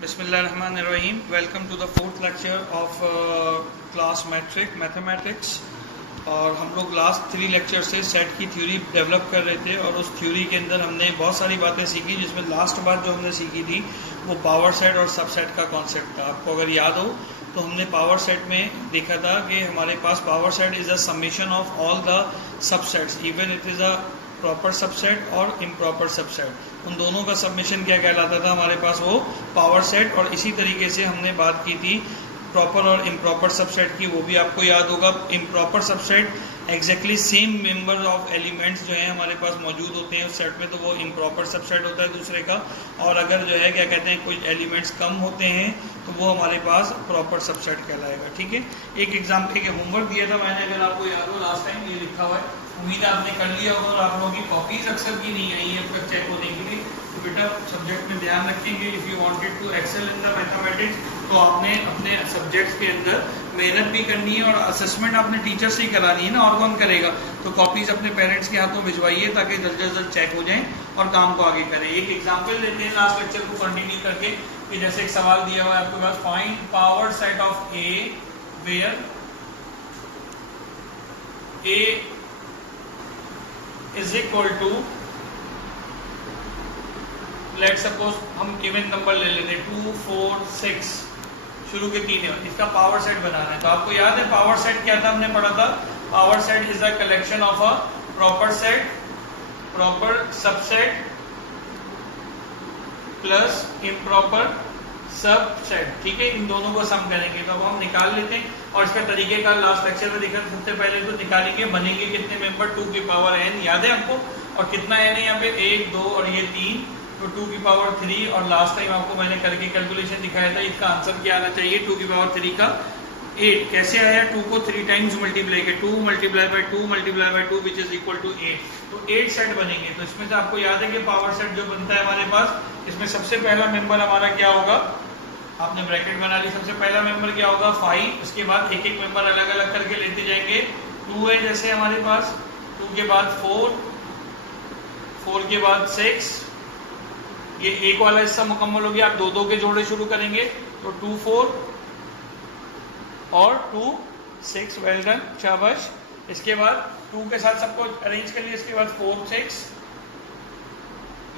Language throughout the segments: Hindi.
Bismillahirrahmanirrahim. Welcome to the fourth lecture of class metric mathematics. और हम लोग लास्ट 3 लेक्चर से सेट की थ्योरी डेवलप कर रहे थे और उस थ्योरी के अंदर हमने बहुत सारी बातें सीखी, जिसमें लास्ट बात जो हमने सीखी थी वो पावर सेट और सबसेट का कॉन्सेप्ट था। आपको अगर याद हो तो हमने पावर सेट में देखा था कि हमारे पास power set is a summation of all the subsets, even it is a proper subset और इम्प्रॉपर सबसेट। उन दोनों का सबमिशन क्या कहलाता था हमारे पास, वो पावर सेट। और इसी तरीके से हमने बात की थी प्रॉपर और इम्प्रॉपर सबसेट की, वो भी आपको याद होगा। Improper subset exactly same member of elements जो हैं हमारे पास मौजूद होते हैं उस सेट में, तो वो इम्प्रॉपर सबसेट होता है दूसरे का। और अगर जो है क्या कहते हैं कोई एलिमेंट्स कम होते हैं तो वो हमारे पास प्रॉपर सबसेट कहलाएगा। ठीक है, एक एग्जाम्पल के होमवर्क दिया था मैंने, अगर आपको याद हो लास्ट टाइम, ये लिखा हुआ है, उम्मीद है आपने कर लिया होगा और आप लोगों की कॉपीज अक्सर की नहीं आई है उसका चेक होने के लिए। तो बेटा सब्जेक्ट में ध्यान रखेंगे, if you wanted to excel in the mathematics तो आपने अपने सब्जेक्ट्स के अंदर मेहनत भी करनी है और असेसमेंट आपने टीचर से ही करानी है ना, और कौन करेगा। तो कॉपीज अपने पेरेंट्स के हाथों भिजवाइए ताकि जल्द से जल्द चेक हो जाएं और काम को आगे करें। एक एग्जाम्पल लेते हैं लास्ट लेक्चर को कंटिन्यू करके, कि जैसे एक सवाल दिया हुआ है आपके पास, find power set of A where A is equal to, let suppose हम गिवन नंबर ले लेते हैं 2, 4, 6, शुरू के 3 है, इसका पावर सेट बनाना है। तो आपको याद है पावर सेट क्या था, हमने पढ़ा था power set is a collection of a proper set, proper subset plus improper subset. ठीक है, इन दोनों को सम करेंगे तो अब हम निकाल लेते हैं। और इसका तरीके का लास्ट लेक्चर में देखा, सबसे पहले तो निकालेंगे बनेंगे कितने मेंबर, 2 की पावर n, याद है आपको। और कितना n है यहाँ पे, 1, 2 और ये 3, तो 2 की पावर 3। और लास्ट टाइम आपको मैंने करके कैलकुलेशन दिखाया था, इसका आंसर क्या आना चाहिए, 2 की पावर 3 का 8। कैसे आया, 2 को 3 टाइम्स मल्टीप्लाई किया, 2 multiply by 2 multiply by 2 which is equal to 8। तो 8 सेट बनेंगे। तो इसमें से आपको याद है कि पावर सेट जो बनता है हमारे पास, इसमें सबसे पहला मेंबर हमारा क्या होगा, आपने ब्रैकेट बना ली, सबसे पहला मेंबर क्या होगा 5। उसके बाद एक एक मेंबर अलग अलग करके लेते जाएंगे। 2 है जैसे हमारे पास, 2 के बाद 4, 4 के बाद 6, ये एक वाला हिस्सा मुकम्मल हो गया। आप 2 2 के जोड़े शुरू करेंगे तो 2 4 और 2 6, वेल डन, शाबाश। इसके बाद 2 के साथ सबको अरेंज कर लिया, इसके बाद 4 6,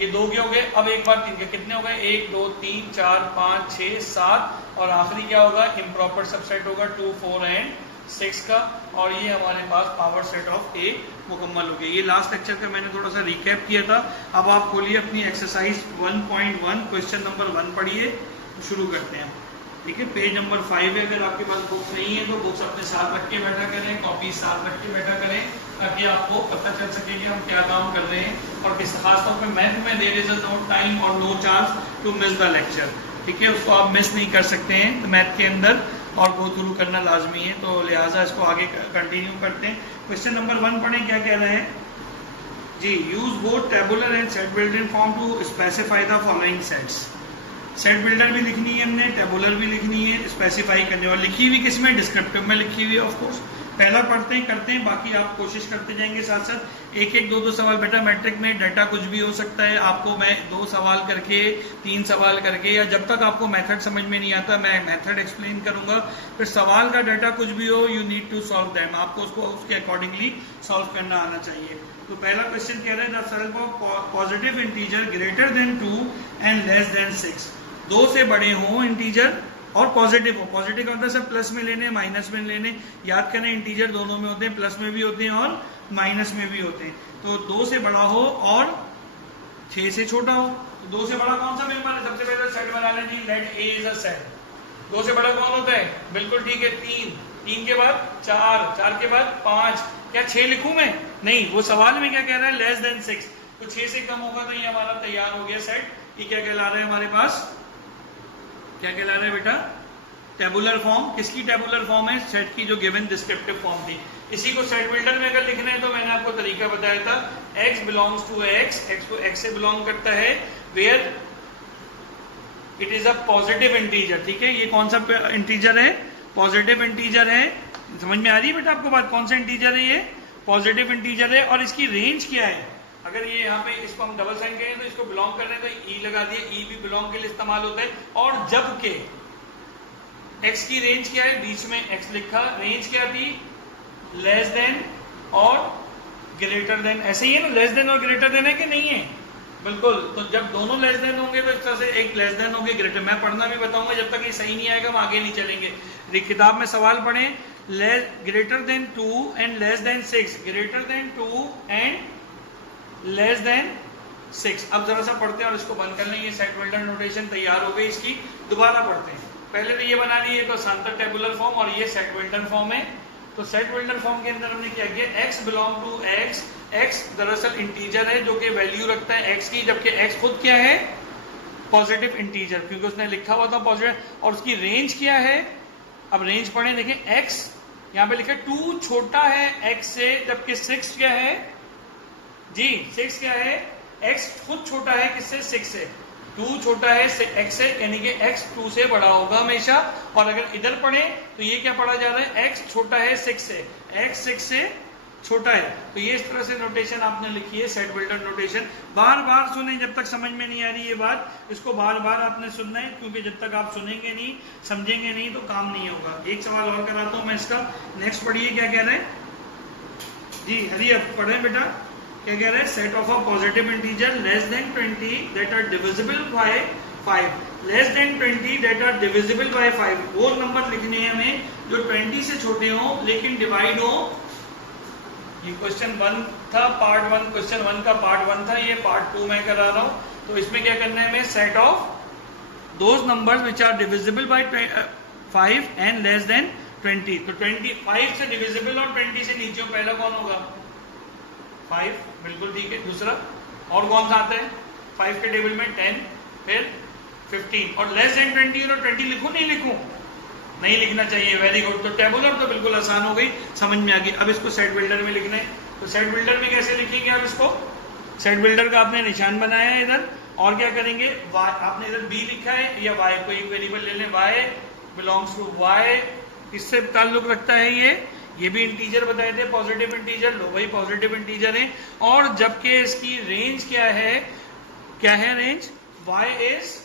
ये 2 के हो गए। अब एक बार 3 के कितने हो गए, 1 2 3 4 5 6 7, और आखिरी क्या होगा, इम्प्रॉपर सबसेट होगा 2 4 एंड 6 का। और ये हमारे पास पावर सेट ऑफ ए मुकम्मल हो गया। ये लास्ट लेक्चर का मैंने थोड़ा सा रिकैप किया था। अब आप खोलिए अपनी एक्सरसाइज 1.1, क्वेश्चन नंबर 1 पढ़िए, शुरू करते हैं। ठीक है, पेज नंबर 5 है। अगर आपके पास बुक्स नहीं है तो बुक्स अपने साथ रख के बैठा करें, कॉपी साथ रख के बैठा करें, ताकि आपको पता चल सके कि हम क्या काम कर रहे हैं। और किस खासतौर पर मैथ में देयर इज नो टाइम और no chance to miss the lecture. ठीक है, उसको आप मिस नहीं कर सकते हैं तो मैथ के अंदर, और गो थ्रू करना लाजमी है। तो लिहाजा इसको आगे कंटिन्यू करते हैं। क्वेश्चन नंबर 1 पढ़ें, क्या कह रहे हैं जी। Use both tabular and set builder form to specify the following sets. Set builder भी लिखनी है हमने, टेबुलर भी लिखनी है, स्पेसिफाई करने और लिखी हुई किसमें, डिस्क्रिप्टिव में लिखी हुई है ऑफ कोर्स। पहला पढ़ते हैं, करते हैं, बाकी आप कोशिश करते जाएंगे साथ साथ। एक एक 2 2 सवाल, बेटा मैट्रिक में डाटा कुछ भी हो सकता है। आपको मैं 2 सवाल करके, 3 सवाल करके, या जब तक आपको मेथड समझ में नहीं आता मैं मेथड एक्सप्लेन करूंगा। फिर सवाल का डाटा कुछ भी हो, you need to solve them, आपको उसको उसके अकॉर्डिंगली सॉल्व करना आना चाहिए। तो पहला क्वेश्चन कह रहे हैं, the sum of positive integer greater than 2 and less than 6। 2 से बड़े हों इंटीजर और पॉजिटिव हो। पॉजिटिव का मतलब सब प्लस में लेने, माइनस में लेने। याद करें इंटीजर दोनों में होते हैं, प्लस में भी होते हैं और माइनस में भी होते हैं। तो 2 से बड़ा हो और 6 से छोटा हो। तो 2 से बड़ा कौन सा मेंबर है, सबसे पहले सेट बना लें जी, let A is a set. 2 से बड़ा कौन होता है, बिल्कुल ठीक है 3, 3 के बाद 4, 4 के बाद 5, क्या 6 लिखूं मैं, नहीं, वो सवाल में क्या कह रहा है, लेस देन 6। तो 6 से कम होगा तो ये हमारा तैयार हो गया सेट। ये क्या कहला रहा है हमारे पास, क्या कहला रहे हैं बेटा, टेबुलर फॉर्म। किसकी टेबुलर फॉर्म है, सेट की जो गिवन डिस्क्रिप्टिव फॉर्म थी। इसी को सेट बिल्डर में अगर लिखना है तो मैंने आपको तरीका बताया था, x belongs to x, x को x से बिलोंग करता है, where it is a positive integer. ठीक है, ये कौन सा इंटीजर है, पॉजिटिव इंटीजर है। समझ में आ रही है बेटा आपको बात, कौन सा इंटीजर है ये, पॉजिटिव इंटीजर है। और इसकी रेंज क्या है, अगर ये यहाँ पे इसको हम डबल साइन करें तो इसको बिलोंग कर रहे हैं तो ई लगा दिया, ई भी बिलोंग के लिए इस्तेमाल होता है। और जबकि x की रेंज क्या है, बीच में x लिखा, रेंज क्या थी, लेस देन और ग्रेटर देन, ऐसे ही है ना, लेस देन और ग्रेटर देन है कि नहीं है, बिल्कुल। तो जब दोनों लेस देन होंगे तो इस तरह से एक लेस देन होंगे ग्रेटर, मैं पढ़ना भी बताऊंगा, जब तक ये सही नहीं आएगा हम आगे नहीं चलेंगे। किताब में सवाल पढ़ें, greater than 2 and less than 6, greater than 2 and less than 6। अब जरा सा पढ़ते हैं और इसको बंद कर लें। ये सेट वेल्डर नोटेशन तैयार हो गई इसकी, दोबारा पढ़ते हैं। पहले तो ये बना लिए तो शांतर टेबुलर फॉर्म और ये सेट वेल्डर फॉर्म है। तो सेट वेल्डर फॉर्म के अंदर हमने क्या किया, x belong to x, x दरअसल इंटीजर है जो कि वैल्यू रखता है x की, जबकि x खुद क्या है, पॉजिटिव इंटीजर, क्योंकि उसने लिखा हुआ था पॉजिटिव। और उसकी रेंज क्या है, अब रेंज पढ़ें, देखें x यहाँ पे लिखा 2 छोटा है x से, जबकि 6 क्या है जी, 6 क्या है, x खुद छोटा है किससे, 6 से, 2 छोटा है x से, यानी कि x 2 से बड़ा होगा हमेशा। और अगर इधर पढ़े तो ये क्या पढ़ा जा रहा है, x छोटा है 6 से, x 6 से छोटा है। तो ये इस तरह से नोटेशन आपने लिखी है, सेट बिल्डर नोटेशन। बार बार सुने, जब तक समझ में नहीं आ रही ये बात, इसको बार बार आपने सुनना है, क्योंकि जब तक आप सुनेंगे नहीं, समझेंगे नहीं तो काम नहीं होगा। एक सवाल और कराता हूं मैं इसका, नेक्स्ट पढ़िए क्या कह रहे हैं जी, हरी अब पढ़े बेटा, क्या कह रहे हैं, set of a positive integer less than 20 that are divisible by 5, less than 20 that are divisible by 5। वो नंबर लिखने हैं हमें जो 20 से छोटे हो लेकिन डिवाइड हो। ये क्वेश्चन 1 था, पार्ट 1, क्वेश्चन 1 का पार्ट 1 था, ये पार्ट 2 में करा रहा हूं। तो इसमें क्या करना है हमें, set of those numbers which are divisible by 5 and less than 20। तो 25 से डिविजिबल और 20 से नीचे पहला कौन होगा, 5, बिल्कुल ठीक है। दूसरा और कौन सा आता है 5 के टेबल में, 10, फिर 15। और लेस देन 20 और 20 लिखूं नहीं लिखूं, नहीं लिखना चाहिए, वेरी गुड। तो टेबुलर तो बिल्कुल आसान हो गई, समझ में आ गई। अब इसको सेट बिल्डर में लिखना है, तो सेट बिल्डर में कैसे लिखेंगे आप इसको, सेट बिल्डर का आपने निशान बनाया है इधर, और क्या करेंगे, y आपने इधर b लिखा है, या y को एक वेरिएबल ले लें, y बिलोंग्स टू y, किससे ताल्लुक रखता है ये भी इंटीजर बताए थे, पॉजिटिव इंटीजर, लो भाई पॉजिटिव इंटीजर है। और जबकि इसकी रेंज क्या है रेंज, y इज,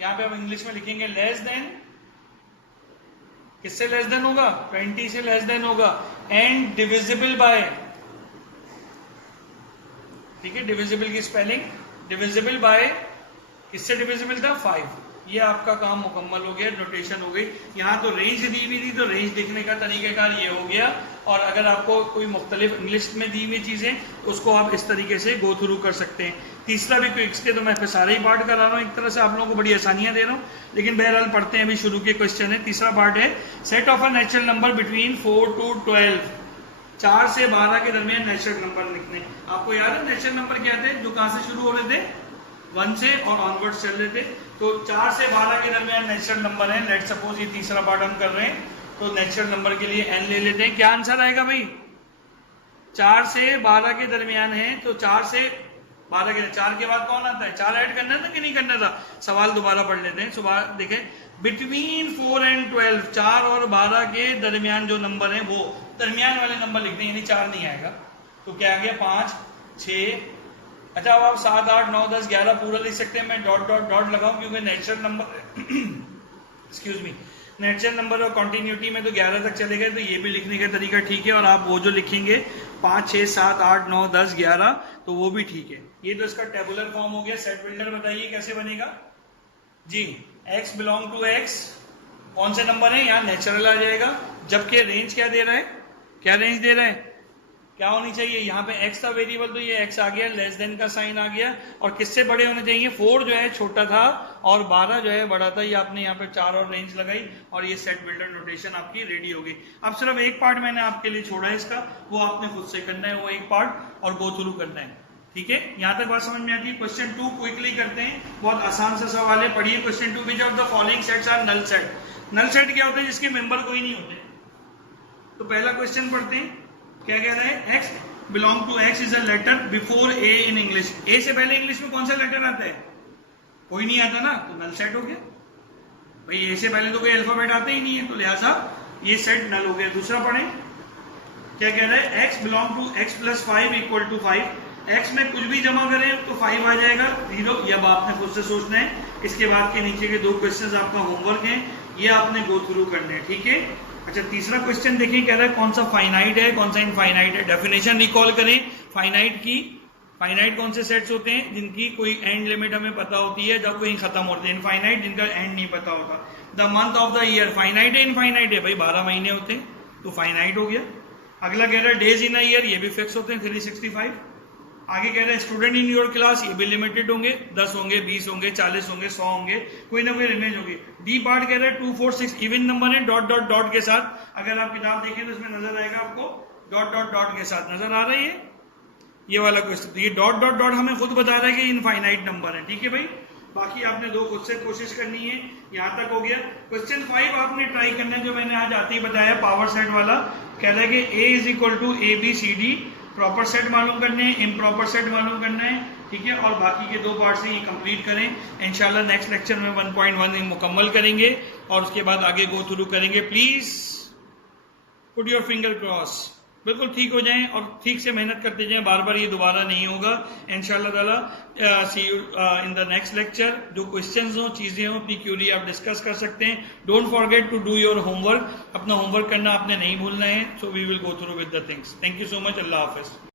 यहां पे हम इंग्लिश में लिखेंगे लेस देन, किससे लेस देन होगा, 20 से लेस देन होगा, एंड डिविजिबल बाय, ठीक है, डिविजिबल की स्पेलिंग, डिविजिबल बाय, किससे डिविजिबल था, 5। ये आपका काम मुकम्मल हो गया, नोटेशन हो गई। यहाँ तो रेंज दी हुई थी, तो रेंज देखने का तरीकेकार ये हो गया। और अगर आपको कोई मुख्तलिफ इंग्लिश में दी हुई चीजें, उसको आप इस तरीके से गो थ्रू कर सकते हैं। तीसरा भी क्विक्स के, तो मैं फिर सारे ही पार्ट करा रहा हूँ, एक तरह से आप लोगों को बड़ी आसानियां दे रहा हूँ, लेकिन बहरहाल पढ़ते हैं। अभी शुरू के क्वेश्चन है, तीसरा पार्ट है, set of a natural number between 4 to 12, 4 से 12 के दरमियान नेचुरल नंबर लिखने। आपको याद है नेचुरल नंबर क्या थे, जो कहां से शुरू हो रहे थे, 1 से और ऑनवर्ड चल रहे थे। तो 4 से 12 के दरमियान नेचुरल नंबर है। लेट सपोज ये तीसरा पार्ट हम कर रहे हैं, तो नेचुरल नंबर के लिए n ले लेते हैं। क्या आंसर आएगा भाई, 4 से 12 के दरमियान है, तो 4 से 12 के, 4 के बाद कौन आता है, 4 ऐड करना था कि नहीं करना था। सवाल दोबारा पढ़ लेते हैं, सुबह देखें, बिटवीन 4 and 12, 4 और 12 के दरमियान जो नंबर है वो दरमियान वाले नंबर लिखने, यानी 4 नहीं आएगा। तो क्या आ गया, 5, 6, अच्छा अब आप 7, 8, 9, 10, 11 पूरा लिख सकते हैं। मैं डॉट डॉट डॉट लगाऊं क्योंकि natural number excuse me, natural number और कॉन्टिन्यूटी में तो 11 तक चलेगा, तो ये भी लिखने का तरीका ठीक है। और आप वो जो लिखेंगे 5, 6, 7, 8, 9, 10, 11, तो वो भी ठीक है। ये तो इसका टेबुलर फॉर्म हो गया। सेट बिल्डर बताइए कैसे बनेगा जी, x बिलोंग टू x, कौन से नंबर है, यहाँ नेचुरल आ जाएगा, जबकि रेंज क्या दे रहा है, क्या रेंज दे रहा है, क्या होनी चाहिए, यहाँ पे x था वेरिएबल, तो ये x आ गया, लेस देन का साइन आ गया। और किससे बड़े होने चाहिए, 4 जो है छोटा था और 12 जो है बड़ा था। ये आपने यहाँ पे 4 और रेंज लगाई, और ये सेट बिल्डर नोटेशन आपकी रेडी हो गई। अब सिर्फ एक पार्ट मैंने आपके लिए छोड़ा है इसका, वो आपने खुद से करना है, वो एक पार्ट और गो थ्रू करना है, ठीक है। यहाँ तक बात समझ में आती है। क्वेश्चन 2 क्विकली करते हैं, बहुत आसान सा सवाल है, पढ़िए question 2। Which of the following sets are null set. Null set क्या होता है, जिसके मेंबर कोई नहीं होते। तो पहला क्वेश्चन पढ़ते हैं, क्या कह रहा है, x belong to x is a letter before a in English. a से पहले इंग्लिश में कौन सा लेटर आता है, कोई नहीं आता ना, तो नल सेट हो गया भाई। a से पहले तो कोई अल्फाबेट आता ही नहीं है, तो लिहाजा ये सेट नल हो गया। दूसरा पढ़ें, क्या कह रहा है, x belong to x plus 5 equal to 5। x में कुछ भी जमा करें तो 5 आ जाएगा, 0। ये अब आपने खुद से सोचना है। इसके बाद के नीचे के 2 क्वेश्चंस आपका होमवर्क हैं, ये आपने गो थ्रू करने हैं, ठीक है। अच्छा, तीसरा क्वेश्चन देखिए, कह रहा है कौन सा फाइनाइट है, कौन सा इनफाइनाइट है। डेफिनेशन रिकॉल करें फाइनाइट की। फाइनाइट कौन से सेट्स होते हैं जिनकी कोई एंड लिमिट हमें पता होती है, जब कोई खत्म होते हैं। इनफाइनाइट जिनका एंड नहीं पता होता। The month of the year finite है इनफाइनाइट है? भाई 12 महीने होते हैं तो फाइनाइट हो गया। अगला कह रहा है डेज इन अ ईयर, ये भी फिक्स होते हैं 365। आगे कह रहे हैं स्टूडेंट इन योर क्लास, ये भी लिमिटेड होंगे, 10 होंगे, 20 होंगे, 40 होंगे, 100 होंगे, कोई ना कोई रेंज होगी। डी पार्ट कह रहा है 2, 4, 6 इवन नंबर है डॉट डॉट डॉट के साथ। अगर आप किताब देखें तो इसमें नजर आएगा आपको डॉट डॉट डॉट के साथ, नजर आ रही है ये वाला क्वेश्चन। तो ये डॉट डॉट डॉट हमें खुद बता रहा है कि इनफाइनाइट नंबर है, ठीक है भाई। बाकी आपने 2 खुद से कोशिश करनी है। यहां तक हो गया। क्वेश्चन 5 आपने ट्राई करना है, जो मैंने आज आते ही बताया पावर सेट वाला। कह रहा है कि a is equal to ABCD, proper set मालूम करने हैं, इम्प्रॉपर सेट मालूम करना है, ठीक है। और बाकी के 2 पार्ट से ये कंप्लीट करें। इंशाल्लाह नेक्स्ट लेक्चर में 1.1 मुकम्मल करेंगे और उसके बाद आगे गो थ्रू करेंगे। Please put your finger cross, बिल्कुल ठीक हो जाएं और ठीक से मेहनत करते जाएं। बार बार ये दोबारा नहीं होगा इंशाल्लाह ताला। See you in the next lecture. जो क्वेश्चंस हो, चीजें हो, अपनी क्यूरी आप डिस्कस कर सकते हैं। Don't forget to do your homework. अपना होमवर्क करना आपने नहीं भूलना है। So we will go through with the things. Thank you so much. अल्लाह हाफिज।